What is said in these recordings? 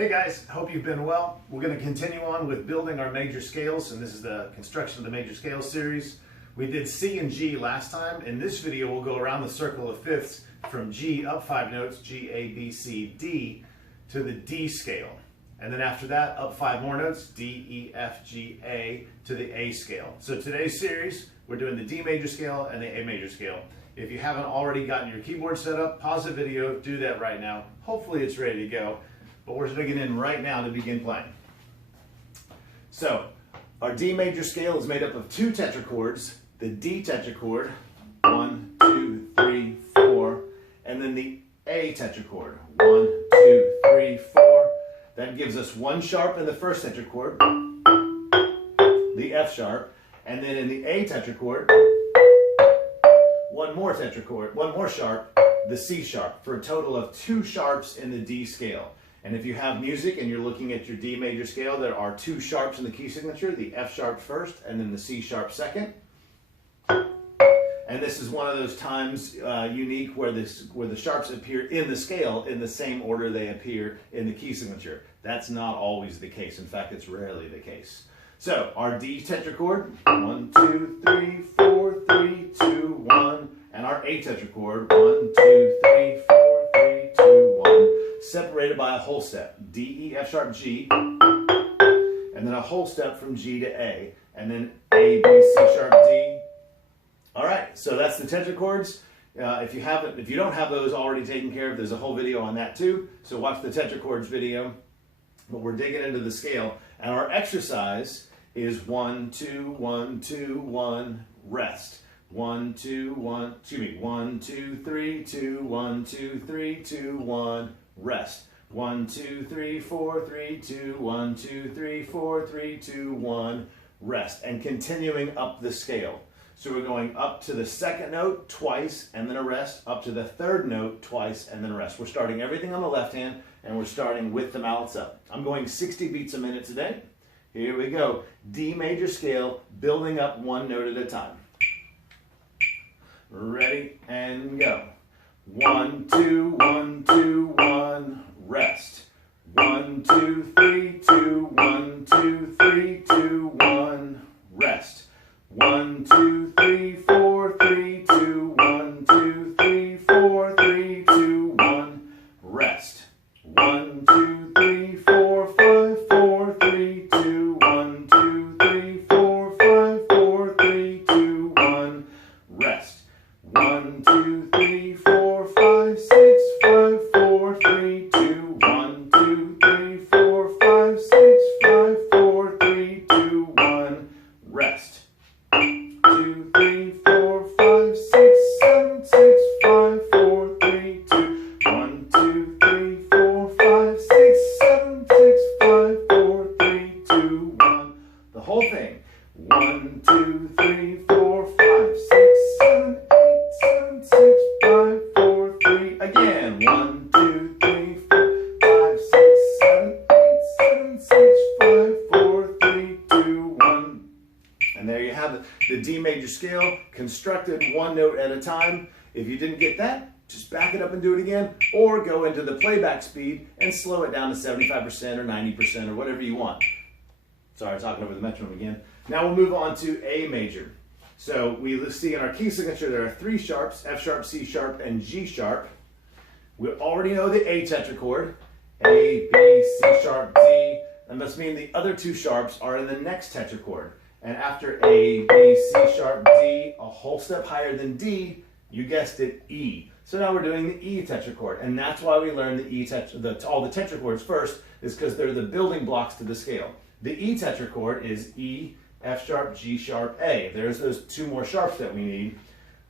Hey guys, hope you've been well. We're going to continue on with building our major scales, and this is the construction of the major scales series. We did C and G last time. In this video, we'll go around the circle of fifths from G up 5 notes, G, A, B, C, D, to the D scale. And then after that, up 5 more notes, D, E, F, G, A, to the A scale. So today's series, we're doing the D major scale and the A major scale. If you haven't already gotten your keyboard set up, pause the video, do that right now. Hopefully it's ready to go. But we're digging in right now to begin playing. So, our D major scale is made up of 2 tetrachords, the D tetrachord, 1, 2, 3, 4, and then the A tetrachord, 1, 2, 3, 4. That gives us 1 sharp in the first tetrachord, the F sharp, and then in the A tetrachord, one more sharp, the C sharp, for a total of 2 sharps in the D scale. And if you have music and you're looking at your D major scale, there are 2 sharps in the key signature, the F sharp first and then the C sharp second. And this is one of those times unique where the sharps appear in the scale in the same order they appear in the key signature. That's not always the case. In fact, it's rarely the case. So our D tetrachord, 1, 2, 3, 4, 3, 2, 1, and our A tetrachord, 1, 2, 3, 4, 3, 2, 1. Separated by a whole step, D, E, F sharp, G, and then a whole step from G to A, and then A, B, C sharp, D. All right, so that's the tetrachords. If you don't have those already taken care of, there's a whole video on that too. So watch the tetrachords video. But we're digging into the scale, and our exercise is 1, 2, 1, 2, 1, rest. 1, 2, 1, 2, 3, 2, 1, 2, 3, 2, 1. Rest. 1, 2, 3, 4, 3, 2, 1, 2, 3, 4, 3, 2, 1, rest. And continuing up the scale. So we're going up to the second note twice and then a rest, up to the third note twice and then a rest. We're starting everything on the left hand and we're starting with the mallets up. I'm going 60 beats a minute today. Here we go. D major scale, building up 1 note at a time. Ready and go. 1, 2, 1, 2, 1, rest. 1, 2, 3, 2, 1, 2, 3, 2, 1, rest. 1, 2, 3, 4, 3, 2, 1, 2, 3, 4, 3, 2, 1, rest. 1, 2, 3, 4, 5, 4, 3, 2, 1, 2, 3, 4, 5, 4, 3, 2, 1, rest. 1, 2, 3, 4, 5, 6, 5, 4, 3, 2, 1, 2, 3, 4, 5, 6, 5, 4, 3, 2, 1, rest. 2, 3, 4, 5, 6, 7, 6, 5, 4, 3, 2, 1, 2, 3, 4, 5, 6, 7, 6, 5, 4, 3, 2, 1. The whole thing. 1, 2, 3, 4, 5, 6, 7, 8, 7, 6, 5, 4, 3. Again. 1, 2, 3, 4, 5, 6, 7, 8, 7, 6, 5, 4, 3, 2, 1. And there you have it. The D major scale constructed 1 note at a time. If you didn't get that, just back it up and do it again, or go into the playback speed and slow it down to 75% or 90% or whatever you want. Sorry, talking over the metronome again. Now we'll move on to A major. So we see in our key signature there are 3 sharps, F sharp, C sharp, and G sharp. We already know the A tetrachord, A, B, C sharp, D. That must mean the other 2 sharps are in the next tetrachord. And after A, B, C sharp, D, a whole step higher than D, you guessed it, E. So now we're doing the E tetrachord, and that's why we learn all the tetrachords first, is because they're the building blocks to the scale. The E tetrachord is E, F sharp, G sharp, A. There's those 2 more sharps that we need.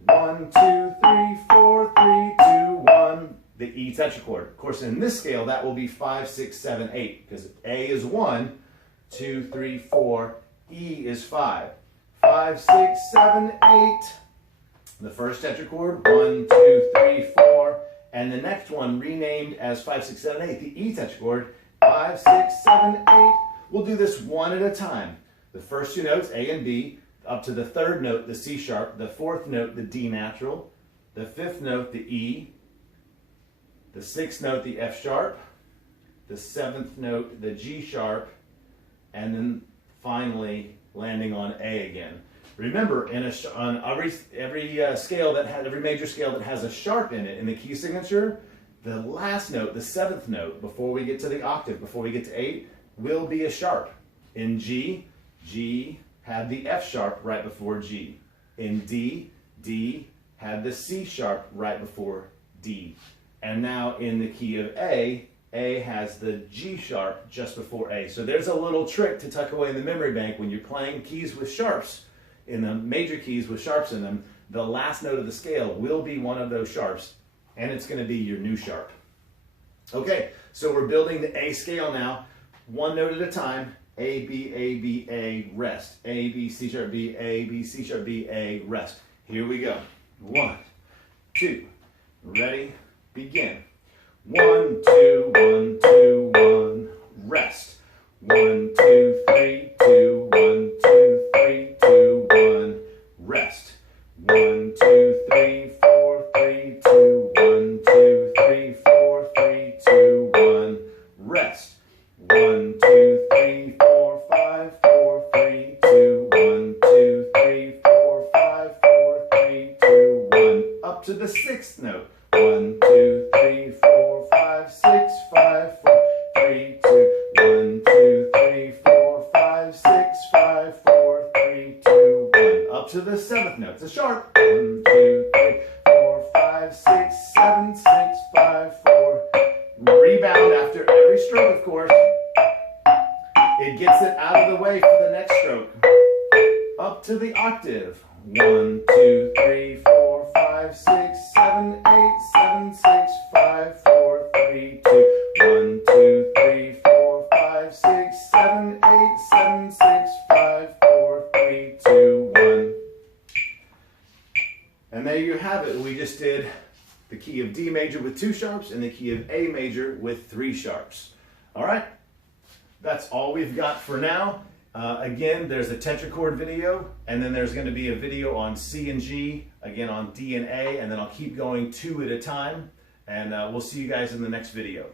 1, 2, 3, 4, 3, 2, 1. The E tetrachord. Of course, in this scale, that will be 5, 6, 7, 8, because A is 1, 2, 3, 4. E is 5. 5, 6, 7, 8. The first tetrachord, 1, 2, 3, 4. And the next one renamed as 5, 6, 7, 8. The E tetrachord, 5, 6, 7, 8. We'll do this one at a time. The first 2 notes, A and B, up to the 3rd note, the C sharp, the 4th note, the D natural, the 5th note, the E, the 6th note, the F sharp, the 7th note, the G sharp, and then finally landing on A again. Remember, on every scale that has every major scale that has a sharp in it in the key signature, the last note, the 7th note, before we get to the octave, before we get to 8, will be a sharp. In G, G had the F sharp right before G. In D, D had the C sharp right before D. And now in the key of A has the G sharp just before A. So there's a little trick to tuck away in the memory bank when you're playing keys with sharps, in the major keys with sharps in them. The last note of the scale will be one of those sharps, and it's going to be your new sharp. Okay, so we're building the A scale now, one note at a time. A, B, A, B, A, rest. A, B, C sharp, B, A, B, C sharp, B, A, rest. Here we go. 1, 2, ready, begin. 1, 2, 1, 2, 1, rest. 1, 2, 3, 2, 1, 2, 3, 2, 1, rest. 1, 2, 3, 4, 3, 2, 1, 2, 3, 4, 3, 2, 1, rest. 1, 2, 3, 4, 5, 4, 3, 2, 1, 2, 3, 4, 5, 4, 3, 2, 1. Up to the 6th note. 1, 2, 3, 4, 5, 6, 5, 4, 3, 2, 1, 2, 3, 4, 5, 6, 5, 4, 3, 2, 1. Up to the 7th note. It's a sharp. 1, 2, 3, 4, 5, 6, 7, 6, 5, 4. Rebound after every stroke, of course. It gets it out of the way for the next stroke. Up to the octave. 1, 2, 3, 4, 5, 6, 7, 8, 7, 6, 5, 4, 3, 2. 1, 2, 3, 4, 5, 6, 7, 8, 7, 6, 5, 4, 3, 2, 1. And there you have it. We just did the key of D major with 2 sharps and the key of A major with 3 sharps. All right? That's all we've got for now. Again, there's a tetrachord video, and then there's going to be a video on C and G, again on D and A, and then I'll keep going 2 at a time, and we'll see you guys in the next video.